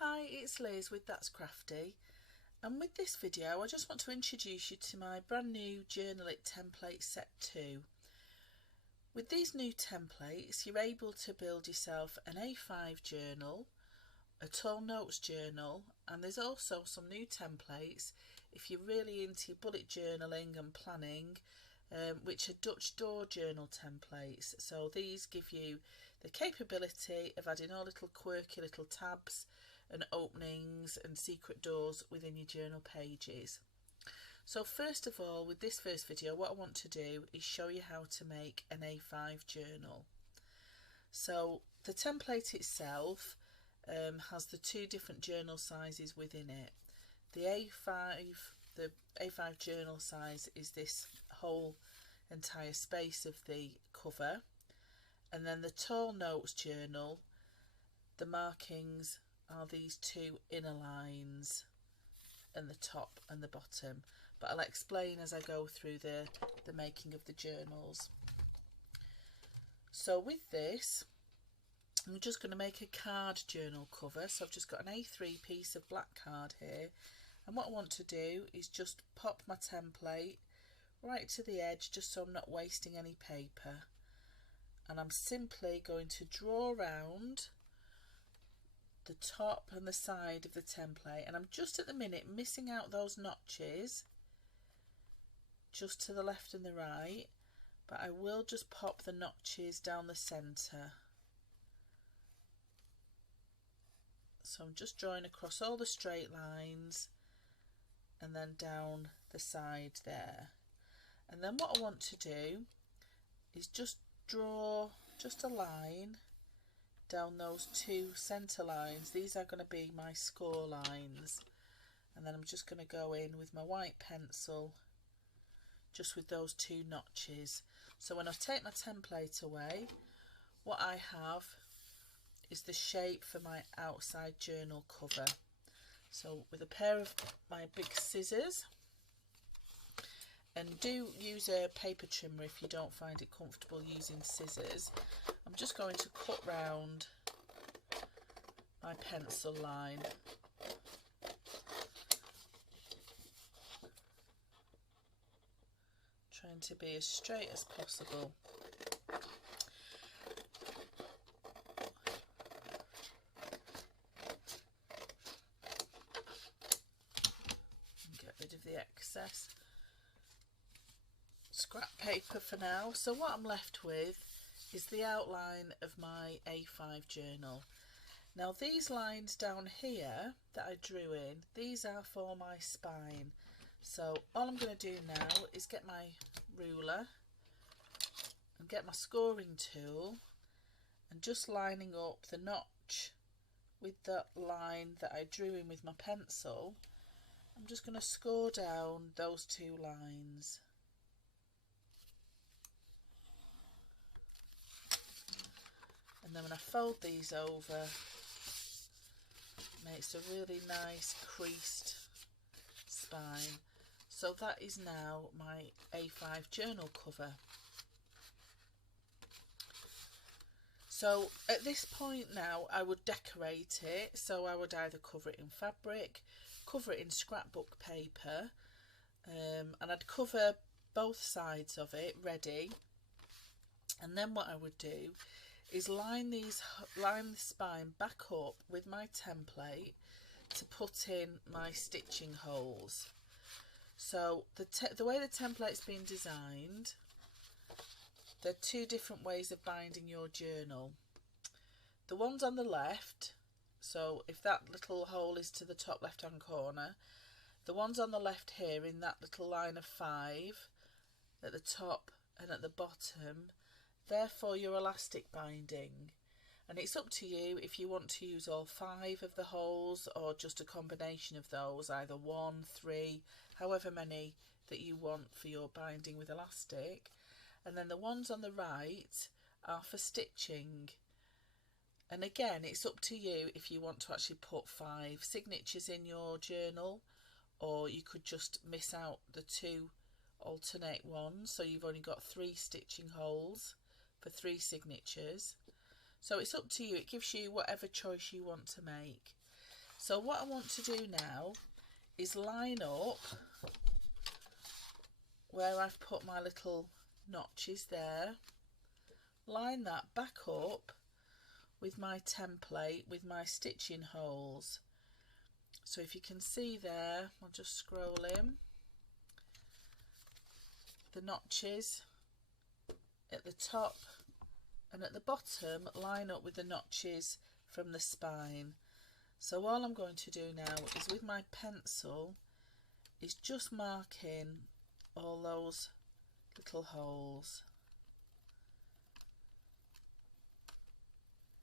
Hi, it's Liz with That's Crafty, and with this video I just want to introduce you to my brand new Journal It template set 2. With these new templates you're able to build yourself an A5 journal, a tall notes journal, and there's also some new templates if you're really into bullet journaling and planning, which are Dutch door journal templates. So these give you the capability of adding all little quirky little tabs and openings and secret doors within your journal pages. So first of all, with this first video, what I want to do is show you how to make an A5 journal. So the template itself has the two different journal sizes within it. The A5 journal size is this whole entire space of the cover, and then the tall notes journal, the markings are these two inner lines and the top and the bottom, but I'll explain as I go through the making of the journals. So with this I'm just going to make a card journal cover. So I've just got an A3 piece of black card here, and what I want to do is just pop my template right to the edge just so I'm not wasting any paper, and I'm simply going to draw around the top and the side of the template, and I'm just at the minute missing out those notches just to the left and the right, but I will just pop the notches down the centre. So I'm just drawing across all the straight lines and then down the side there, and then what I want to do is just draw just a line down those two centre lines. These are going to be my score lines, and then I'm just going to go in with my white pencil just with those two notches. So when I take my template away, what I have is the shape for my outside journal cover. So with a pair of my big scissors, and do use a paper trimmer if you don't find it comfortable using scissors, I'm just going to cut round my pencil line. Trying to be as straight as possible. And get rid of the excess scrap paper for now. So what I'm left with is the outline of my A5 journal. Now these lines down here that I drew in, these are for my spine. So all I'm going to do now is get my ruler and get my scoring tool and just lining up the notch with the line that I drew in with my pencil, I'm just going to score down those two lines. And then when I fold these over, it makes a really nice creased spine. So that is now my A5 journal cover. So at this point now I would decorate it. So I would either cover it in fabric, cover it in scrapbook paper, and I'd cover both sides of it ready. And then what I would do is line the spine back up with my template to put in my stitching holes. So the way the template's been designed, there are two different ways of binding your journal. The ones on the left, so if that little hole is to the top left hand corner, the ones on the left here in that little line of 5 at the top and at the bottom, they're for your elastic binding, and it's up to you if you want to use all 5 of the holes or just a combination of those, either 1, 3, however many that you want for your binding with elastic. And then the ones on the right are for stitching, and again it's up to you if you want to actually put 5 signatures in your journal, or you could just miss out the 2 alternate ones, so you've only got 3 stitching holes for 3 signatures. So it's up to you, it gives you whatever choice you want to make. So what I want to do now is line up where I've put my little notches there, line that back up with my template with my stitching holes. So if you can see there, I'll just scroll in, the notches at the top and at the bottom line up with the notches from the spine. So all I'm going to do now is with my pencil is just marking all those little holes.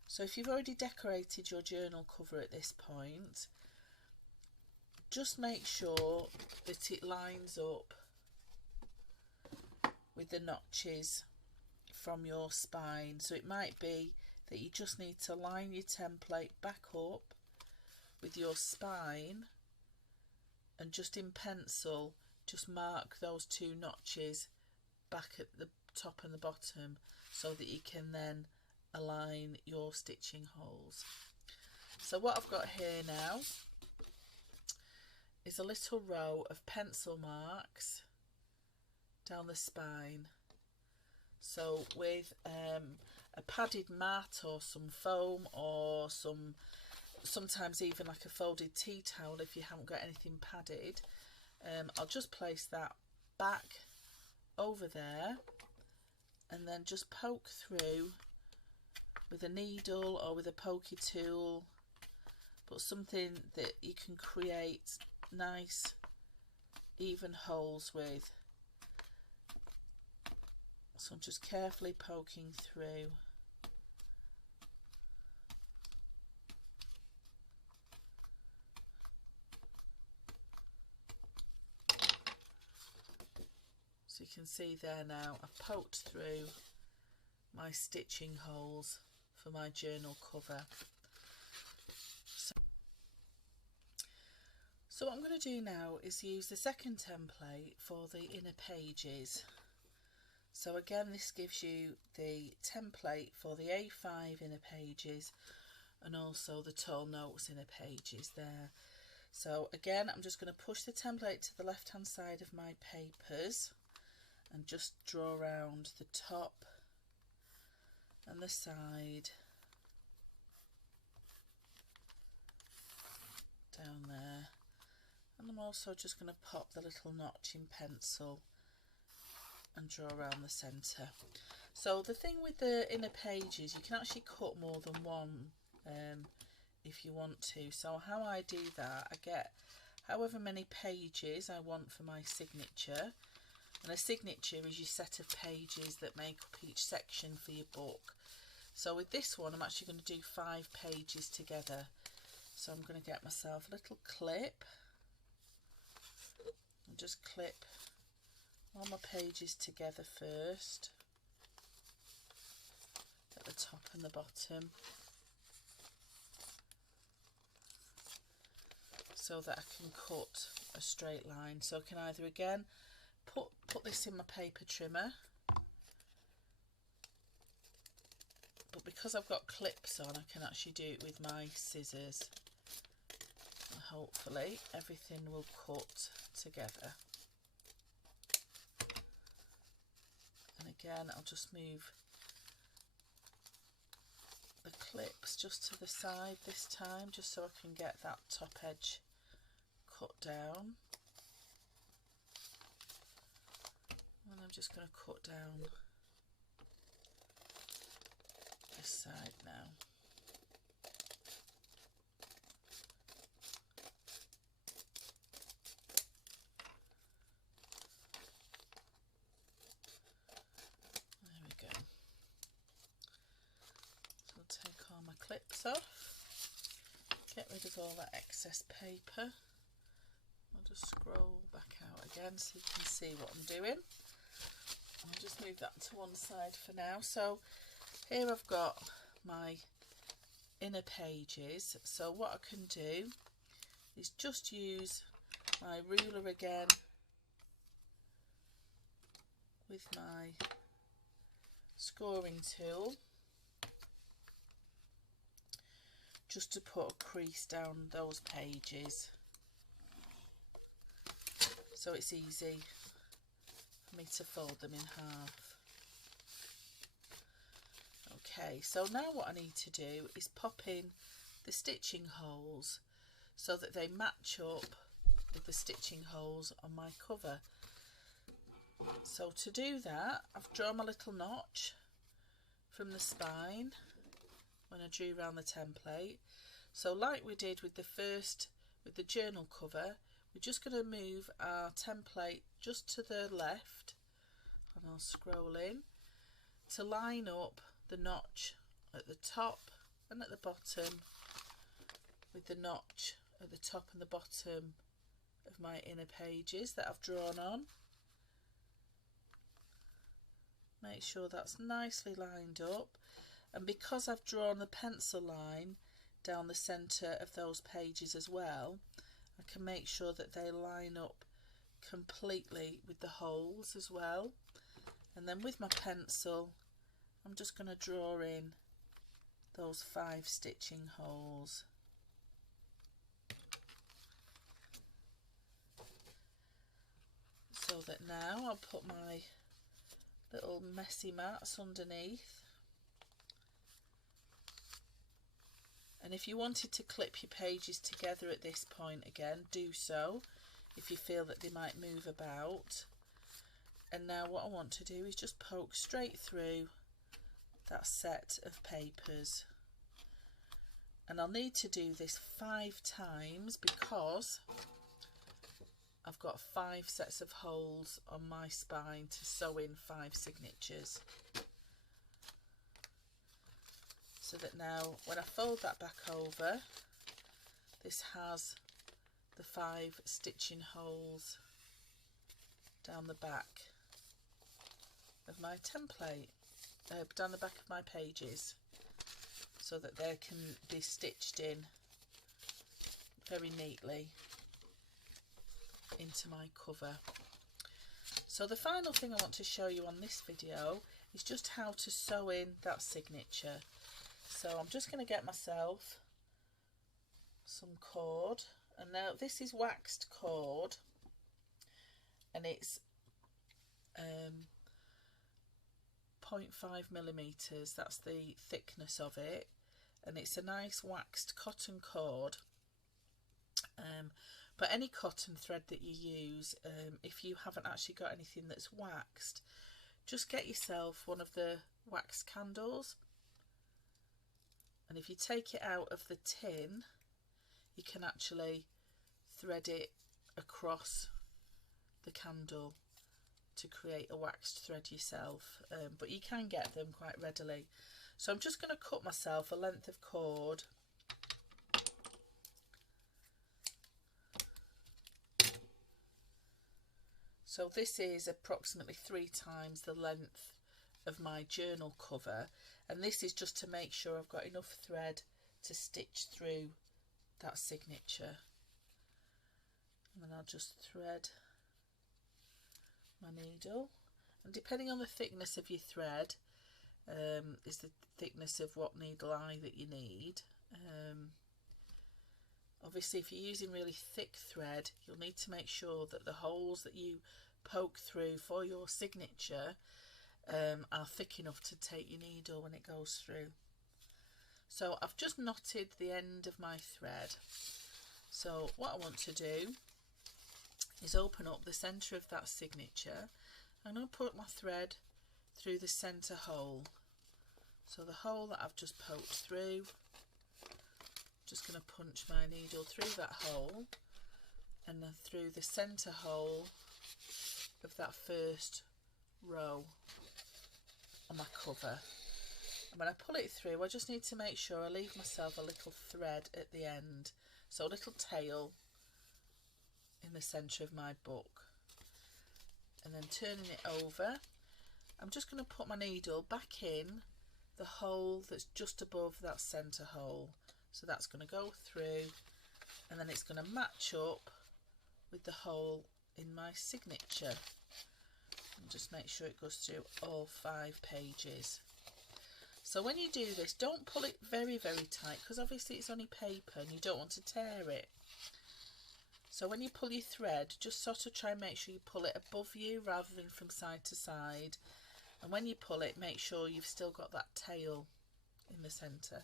So if you've already decorated your journal cover at this point, just make sure that it lines up with the notches from your spine. So it might be that you just need to line your template back up with your spine and just in pencil just mark those two notches back at the top and the bottom so that you can then align your stitching holes. So what I've got here now is a little row of pencil marks down the spine. So with a padded mat or some foam or sometimes even like a folded tea towel if you haven't got anything padded, I'll just place that back over there and then just poke through with a needle or with a pokey tool, but something that you can create nice even holes with. So I'm just carefully poking through. So you can see there now I've poked through my stitching holes for my journal cover. So what I'm going to do now is use the second template for the inner pages. So again, this gives you the template for the A5 inner pages and also the tall notes inner pages there. So again, I'm just going to push the template to the left hand side of my papers and just draw around the top and the side down there, and I'm also just going to pop the little notch in pencil and draw around the centre. So the thing with the inner pages, you can actually cut more than one if you want to. So how I do that, I get however many pages I want for my signature, and a signature is your set of pages that make up each section for your book. So with this one I'm actually going to do 5 pages together. So I'm going to get myself a little clip and just clip all my pages together first at the top and the bottom, so that I can cut a straight line. So I can either again put this in my paper trimmer, but because I've got clips on I can actually do it with my scissors. And hopefully everything will cut together. And again I'll just move the clips just to the side this time, just so I can get that top edge cut down. And I'm just going to cut down this side now. There we go. So I'll take all my clips off, get rid of all that excess paper. I'll just scroll back out again so you can see what I'm doing. I'll just move that to one side for now. So here I've got my inner pages. So what I can do is just use my ruler again with my scoring tool, just to put a crease down those pages so it's easy for me to fold them in half. Okay, so now what I need to do is pop in the stitching holes so that they match up with the stitching holes on my cover. So to do that, I've drawn my little notch from the spine when I drew around the template. So like we did with the journal cover, we're just going to move our template just to the left, and I'll scroll in to line up the notch at the top and at the bottom with the notch at the top and the bottom of my inner pages that I've drawn on. Make sure that's nicely lined up, and because I've drawn the pencil line down the centre of those pages as well, I can make sure that they line up completely with the holes as well. And then with my pencil I'm just going to draw in those 5 stitching holes. So that now I'll put my little messy mats underneath. And if you wanted to clip your pages together at this point, again, do so if you feel that they might move about. And now what I want to do is just poke straight through that set of papers. And I'll need to do this 5 times because I've got 5 sets of holes on my spine to sew in 5 signatures. So that now when I fold that back over, this has the 5 stitching holes down the back of my template, down the back of my pages, so that they can be stitched in very neatly into my cover. So the final thing I want to show you on this video is just how to sew in that signature. So I'm just going to get myself some cord, and now this is waxed cord, and it's 0.5 millimeters, that's the thickness of it, and it's a nice waxed cotton cord. But any cotton thread that you use, if you haven't actually got anything that's waxed, just get yourself one of the wax candles, and if you take it out of the tin, you can actually thread it across the candle to create a waxed thread yourself, but you can get them quite readily. So I'm just going to cut myself a length of cord, so this is approximately 3 times the length of my journal cover, and this is just to make sure I've got enough thread to stitch through that signature. And then I'll just thread my needle, and depending on the thickness of your thread is the thickness of what needle eye that you need. Obviously if you're using really thick thread, you'll need to make sure that the holes that you poke through for your signature are thick enough to take your needle when it goes through. So I've just knotted the end of my thread. So what I want to do is open up the centre of that signature. I'm going to put my thread through the centre hole. So the hole that I've just poked through, just going to punch my needle through that hole, and then through the centre hole of that first row on my cover. And when I pull it through, I just need to make sure I leave myself a little thread at the end, so a little tail in the centre of my book. And then turning it over, I'm just going to put my needle back in the hole that's just above that centre hole. So that's going to go through, and then it's going to match up with the hole in my signature. And just make sure it goes through all 5 pages. So when you do this, don't pull it very, very tight, because obviously it's only paper and you don't want to tear it. So when you pull your thread, just sort of try and make sure you pull it above you rather than from side to side. And when you pull it, make sure you've still got that tail in the centre.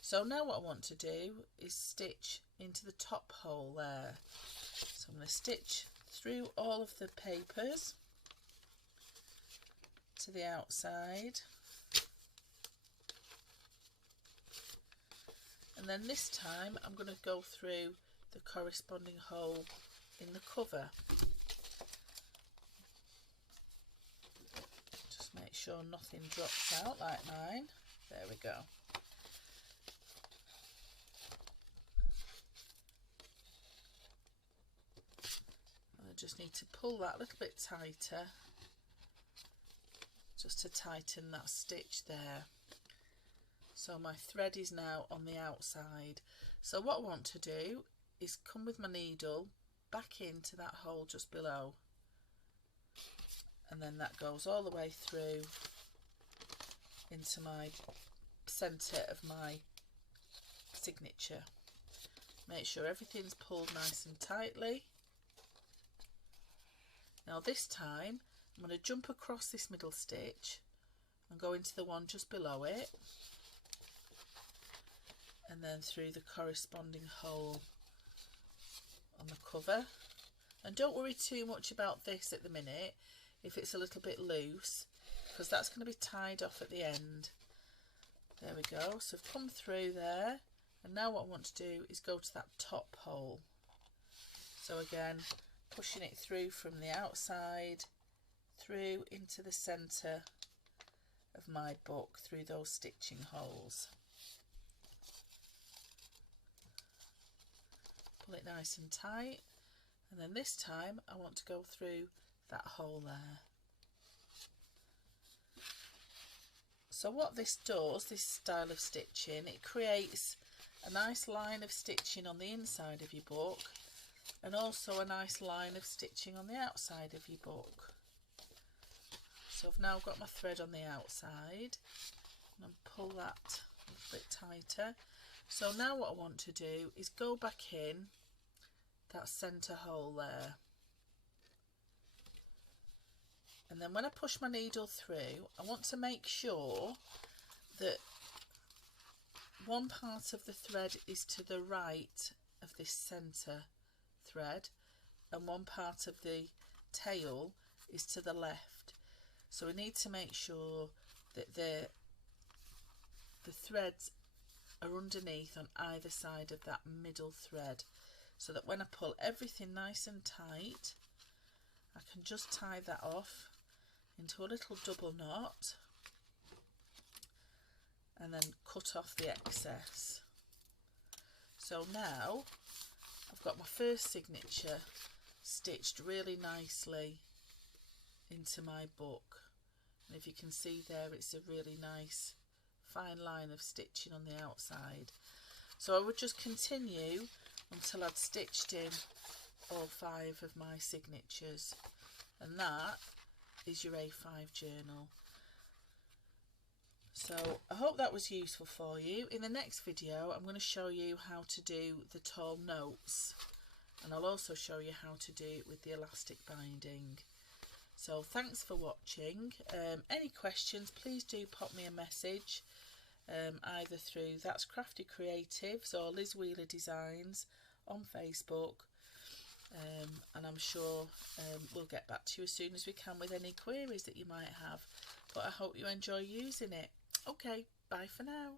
So now what I want to do is stitch into the top hole there. So I'm going to stitch through all of the papers to the outside. And then this time I'm going to go through the corresponding hole in the cover. Just make sure nothing drops out like mine. There we go. And I just need to pull that a little bit tighter, just to tighten that stitch there. So my thread is now on the outside. So what I want to do is come with my needle back into that hole just below, and then that goes all the way through into my centre of my signature. Make sure everything's pulled nice and tightly. Now this time I'm going to jump across this middle stitch and go into the one just below it, and then through the corresponding hole on the cover. And don't worry too much about this at the minute if it's a little bit loose, because that's going to be tied off at the end. There we go. So I've come through there, and now what I want to do is go to that top hole. So again, pushing it through from the outside through into the centre of my book through those stitching holes. Pull it nice and tight, and then this time I want to go through that hole there. So what this does, this style of stitching, it creates a nice line of stitching on the inside of your book, and also a nice line of stitching on the outside of your book. So I've now got my thread on the outside, and I'll pull that a little bit tighter. So now what I want to do is go back in that centre hole there, and then when I push my needle through, I want to make sure that one part of the thread is to the right of this centre thread, and one part of the tail is to the left. So we need to make sure that the threads are underneath on either side of that middle thread, so that when I pull everything nice and tight, I can just tie that off into a little double knot and then cut off the excess. So now I've got my first signature stitched really nicely into my book, and if you can see there, it's a really nice fine line of stitching on the outside. So I would just continue until I'd stitched in all 5 of my signatures, and that is your A5 journal. So I hope that was useful for you. In the next video I'm going to show you how to do the tall notes, and I'll also show you how to do it with the elastic binding. So thanks for watching. Any questions, please do pop me a message, either through That's Crafty Creatives or Liz Wheeler Designs on Facebook, and I'm sure we'll get back to you as soon as we can with any queries that you might have. But I hope you enjoy using it. Okay, bye for now.